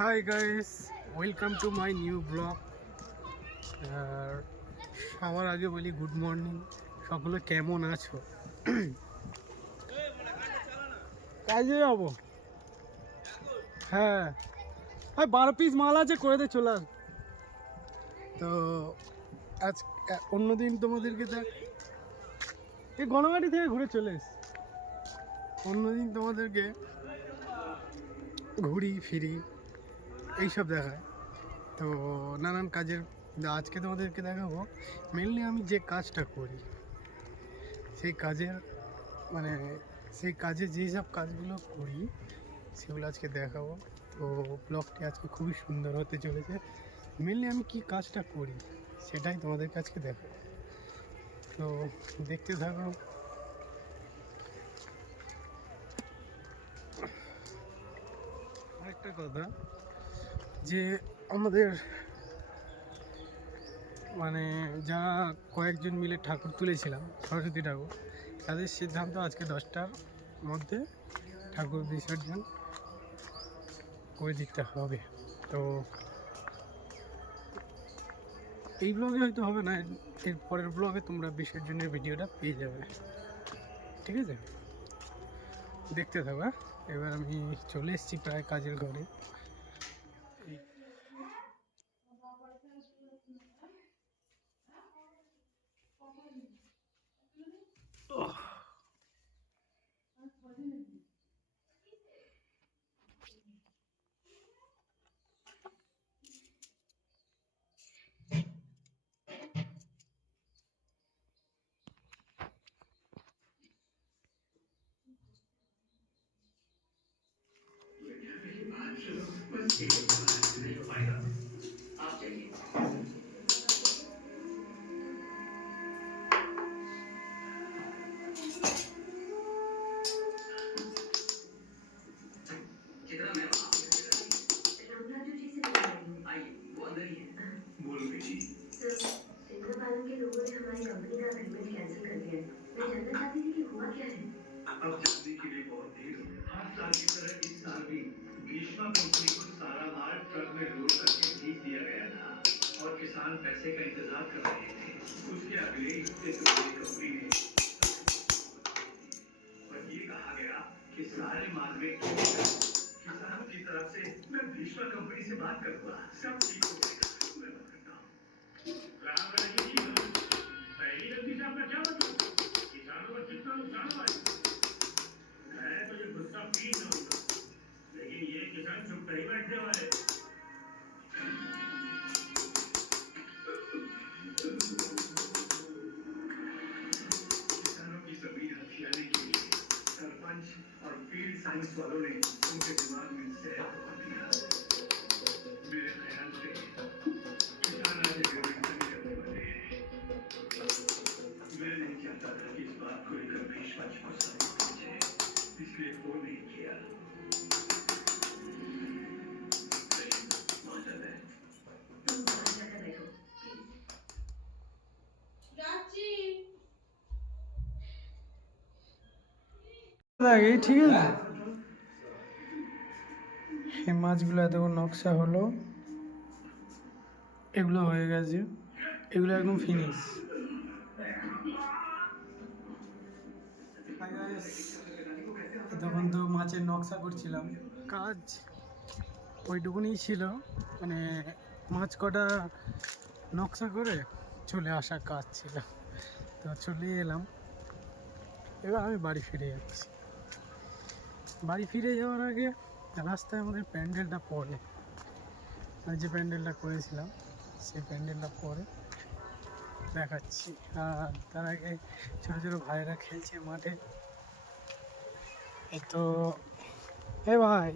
High guys, welcome to my new blog. আর সবার আগে বলি গুড মর্নিং। সকলে কেমন আছো? কাজে যাবো। হ্যাঁ, 12 পিস মাল আছে, করে দে চলে আস। তো আজ অন্যদিন তোমাদেরকে দেখ, এই গণগাড়ি থেকে ঘুরে চলে এস। অন্যদিন তোমাদেরকে ঘুরি ফিরি এইসব দেখায়, তো নানান কাজের। আজকে তোমাদেরকে দেখাবো মেনলি আমি যে কাজটা করি, সেই কাজের মানে সেই কাজে যেই সব কাজগুলো করি সেগুলো আজকে দেখাবো। তো ব্লগটি আজকে খুবই সুন্দর হতে চলেছে। মেনলি আমি কি কাজটা করি সেটাই তোমাদেরকে আজকে দেখাবো, তো দেখতে থাকো। আরেকটা কথা, যে আমাদের মানে যারা কয়েকজন মিলে ঠাকুর তুলেছিলাম, সরস্বতী ঠাকুর, তাদের সিদ্ধান্ত আজকে 10টার মধ্যে ঠাকুর বিসর্জন করে দিতে হবে। তো এই ব্লগে হয়তো হবে না, এর পরের ব্লগে তোমরা বিসর্জনের ভিডিওটা পেয়ে যাবে, ঠিক আছে? দেখতে থাকো। এবার আমি চলে এসেছি প্রায় কাজের ঘরে। सिंघम पालन के लोगों ने हमारी कंपनी का एग्रीमेंट कैंसिल कर दिया है। मैं जानना चाहती थी कि हुआ क्या है। अब जानने के लिए बहुत देर हो। हर साल की तरह इस साल भी भीष्मा कंपनी को सारा माल ट्रक में लोड करके भेज दिया गया था और किसान पैसे का इंतजार कर रहे थे। उसके अगले ही हफ्ते दूसरी कंपनी ने और ये कहा गया कि सारे माल में किसानों की तरफ से मैं भीष्मा कंपनी से बात करूंगा, सब ठीक हो जाएगा। मैं बात करता हूँ। राम राजी जी, पहली गलती से आपका क्या मतलब? किसानों का कितना नुकसान हुआ है? मैं तो ये गुस्सा पी जाऊंगा, लेकिन ये किसान चुप नहीं बैठने वाले। किसानों की जमीन हथियाने के लिए सरपंच और फील्ड साइंस वालों ने उनके दिमाग में जहर भर दिया। मेरे ख्याल से किसान आज एग्रीमेंट नहीं करने वाले हैं। मैं नहीं चाहता था कि इस बात को लेकर भीष्मा जी को सब पहुंचे, इसलिए फोन नहीं किया। तुम बाहर जाकर बैठो। ঠিক আছে, এই মাছগুলো এত নকশা হলো, এগুলো হয়ে গেছে, এগুলো একদম ফিনিশ। তখন তো মাছের নকশা করছিলাম, কাজ ওইটুকুনি ছিল, মানে মাছ কটা নকশা করে চলে আসা কাজ ছিল। তো চলে এলাম, এবার আমি বাড়ি ফিরে যাচ্ছি। বাড়ি ফিরে যাওয়ার আগে রাস্তায় আমাদের প্যান্ডেলটা পড়ে, আমি যে প্যান্ডেলটা করেছিলাম সেই প্যান্ডেলটা পরে দেখাচ্ছি। আর তার আগে ছোটো ছোটো ভাইরা খেলছে মাঠে। এই তো, এ ভাই,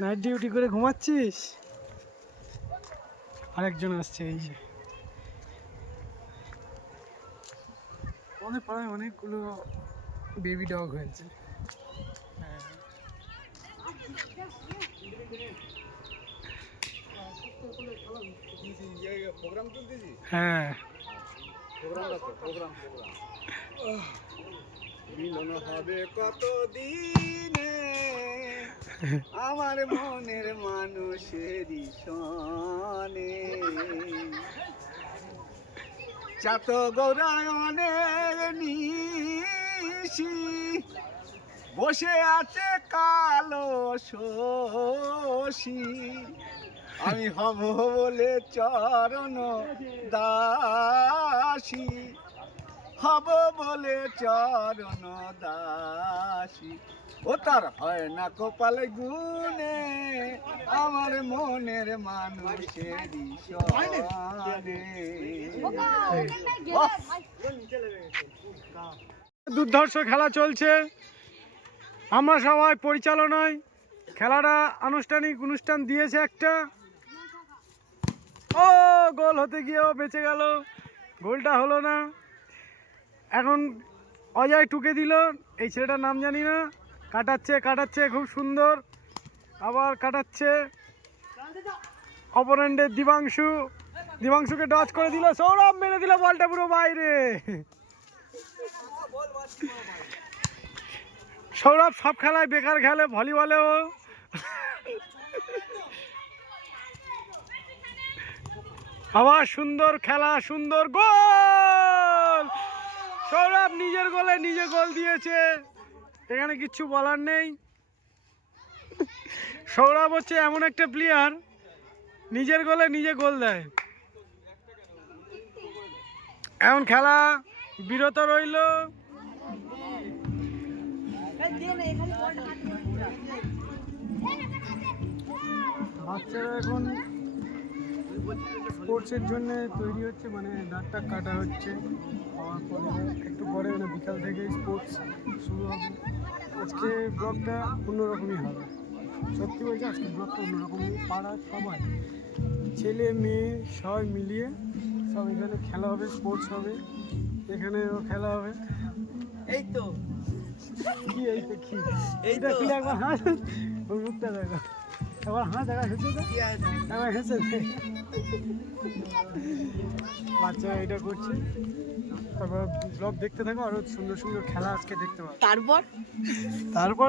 নাইট ডিউটি করে ঘুমাচ্ছিস? আরেকজন আসছে, এই যে আমাদের পাড়ায় অনেকগুলো বেবি ডগ হয়েছে। হ্যাঁ, মিলন হবে কত দিনে আমার মনের মানুষেরই সনে চাত গৌরায়নের নিশি বসে আছে কালো শশী আমি হব বলে চরণ দাসী হব বলে চরণ দাসী ও তার হয় না কপালে গুনে আমার মনের মানুষেরই সনে দুর্ধর্ষ খেলা চলছে, আমরা সবাই পরিচালনায় খেলাটা আনুষ্ঠানিক অনুষ্ঠান দিয়েছে একটা। ও গোল হতে গিয়েও বেঁচে গেল, গোলটা হলো না। এখন অজয় টুকে দিল, এই ছেলেটার নাম জানি না, কাটাচ্ছে খুব সুন্দর, আবার কাটাচ্ছে অপোনেন্টের দিবাংশুকে ডচ করে দিল, সৌরভ মেরে দিল বলটা পুরো বাইরে। সৌরভ সব খেলায় বেকার খেলে, ভলিবলেও। আবার সুন্দর খেলা, সুন্দর গোল, সৌরভ নিজের গোলে নিজে গোল দিয়েছে, এখানে কিচ্ছু বলার নেই। সৌরভ হচ্ছে এমন একটা প্লেয়ার, নিজের গোলে নিজে গোল দেয়। এখন খেলা বিরত রইল। বাচ্চারা এখন স্পোর্টসের জন্য তৈরি হচ্ছে, মানে দাঁতটা কাটা হচ্ছে, হওয়ার পরে একটু পরে মানে বিকাল থেকে স্পোর্টস শুরু হবে। আজকে ব্লগটা অন্যরকমই হবে, সত্যি বলছি আজকে ব্লগটা অন্যরকমই। পাড়ার সবাই ছেলে মেয়ে সবাই মিলিয়ে সব এখানে খেলা হবে, স্পোর্টস হবে, এখানেও খেলা হবে। এই তো কি এইটা কি একবার হাস, ওই মুখটা দেখো, একবার হাস, দেখা হেসে দে, একবার হেসে দে। বাচ্চারা এটা করছে, তারপর ব্লগ দেখতে থাকো, আরো সুন্দর সুন্দর খেলা আজকে দেখতে পাবো। তারপর